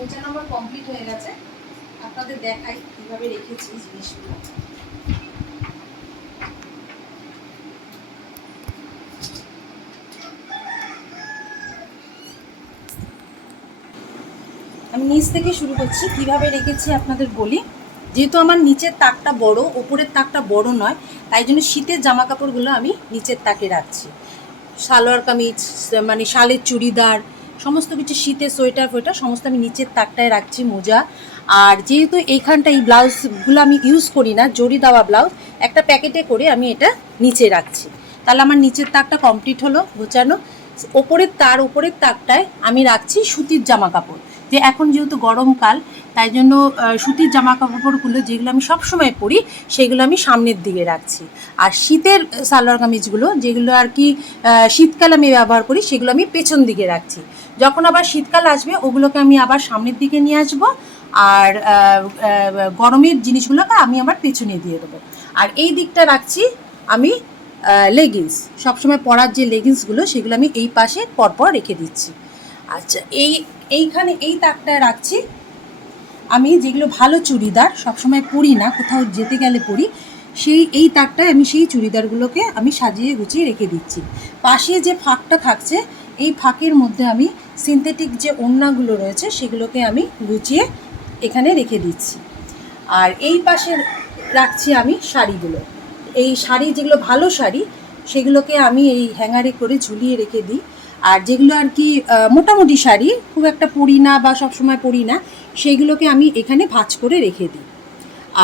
গোছানো আমার কমপ্লিট হয়ে গেছে। আপনাদের দেখাই কীভাবে রেখেছি জিনিসগুলো। আমি নিচ থেকে শুরু করছি, কীভাবে রেখেছি আপনাদের বলি। যেহেতু আমার নিচের তাকটা বড়, ওপরের তাকটা বড় নয়, তাই জন্য শীতের জামা কাপড়গুলো আমি নিচের তাকে রাখছি। সালোয়ার কামিজ মানে শালের চুড়িদার সমস্ত কিছু শীতের সোয়েটার, ফোয়েটার, সমস্ত আমি নিচের তাকটায় রাখছি মোজা। আর যেহেতু এইখানটা এই ব্লাউজগুলো আমি ইউজ করি না, জড়ি দেওয়া ব্লাউজ, একটা প্যাকেটে করে আমি এটা নিচে রাখছি। তাহলে আমার নিচের তাকটা কমপ্লিট হলো, গোছানো। ওপরের তার উপরের তাকটায় আমি রাখছি সুতির জামা কাপড় যে এখন যেহেতু গরমকাল তাই জন্য সুতির জামা কাপড়গুলো যেগুলো আমি সবসময় পরি, সেগুলো আমি সামনের দিকে রাখছি। আর শীতের সালোয়ার কামিজগুলো যেগুলো আর কি শীতকাল আমি ব্যবহার করি, সেগুলো আমি পেছন দিকে রাখছি। যখন আবার শীতকাল আসবে, ওগুলোকে আমি আবার সামনের দিকে নিয়ে আসব, আর গরমের জিনিসগুলোকে আমি আবার পেছনে দিয়ে দেবো। আর এই দিকটা রাখছি আমি লেগিংস সবসময় পরার যে লেগিংসগুলো সেগুলো আমি এই পাশে পরপর রেখে দিচ্ছি। আচ্ছা এই, এইখানে এই তাকটায় রাখছি। আমি যেগুলো ভালো চুড়িদার সবসময় পরি না, কোথাও যেতে গেলে পরি, সেই, এই তাকটায় আমি সেই চুড়িদারগুলোকে আমি সাজিয়ে গুছিয়ে রেখে দিচ্ছি। পাশে যে ফাঁকটা থাকছে, এই ফাঁকের মধ্যে আমি সিনথেটিক যে ওড়নাগুলো রয়েছে, সেগুলোকে আমি গুছিয়ে এখানে রেখে দিচ্ছি। আর এই পাশে রাখছি আমি শাড়িগুলো। এই শাড়ি, যেগুলো ভালো শাড়ি, সেগুলোকে আমি এই হ্যাঙ্গারে করে ঝুলিয়ে রেখে দিই। আর যেগুলো আর কি মোটামুটি শাড়ি, খুব একটা পরি না বা সবসময় পরি না, সেইগুলোকে আমি এখানে ভাঁজ করে রেখে দিই।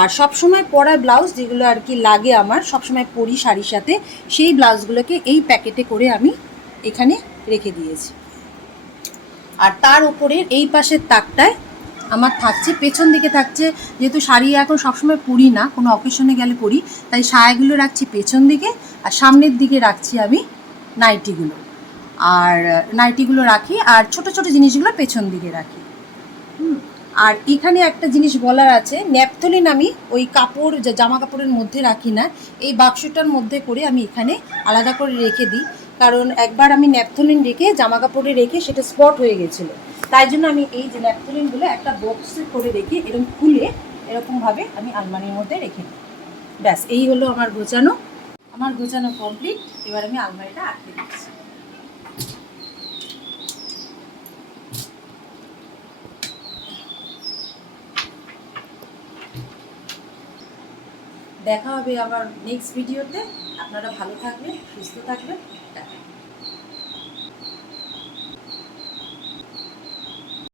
আর সবসময় পরা ব্লাউজ যেগুলো আর কি লাগে আমার, সবসময় পরি শাড়ির সাথে, সেই ব্লাউজগুলোকে এই প্যাকেটে করে আমি এখানে রেখে দিয়েছি। আর তার উপরে এই পাশের তাকটায় আমার থাকছে, পেছন দিকে থাকছে, যেহেতু শাড়ি এখন সবসময় পরি না, কোনো অকেশনে গেলে পরি, তাই সায়াগুলো রাখছি পেছন দিকে, আর সামনের দিকে রাখছি আমি নাইটিগুলো। আর নাইটিগুলো রাখি, আর ছোট ছোট জিনিসগুলো পেছন দিকে রাখি। আর এখানে একটা জিনিস বলার আছে, ন্যাপথলিন আমি ওই কাপড় যা জামা কাপড়ের মধ্যে রাখি না। এই বাক্সটার মধ্যে করে আমি এখানে আলাদা করে রেখে দিই। কারণ একবার আমি ন্যাপথলিন রেখে, জামা কাপড়ে রেখে সেটা স্পট হয়ে গেছিল। তাই জন্য আমি এই যে ন্যাপথলিনগুলো একটা বক্সে করে রেখে এরকম খুলে এরকমভাবে আমি আলমারির মধ্যে রেখে দিই। ব্যাস, এই হলো আমার গোছানো। আমার গোছানো কমপ্লিট, এবার আমি আলমারিটা আটকে দিচ্ছি। দেখা হবে আবার নেক্সট ভিডিওতে আপনারা ভালো থাকবেন সুস্থ থাকবেন। টাটা।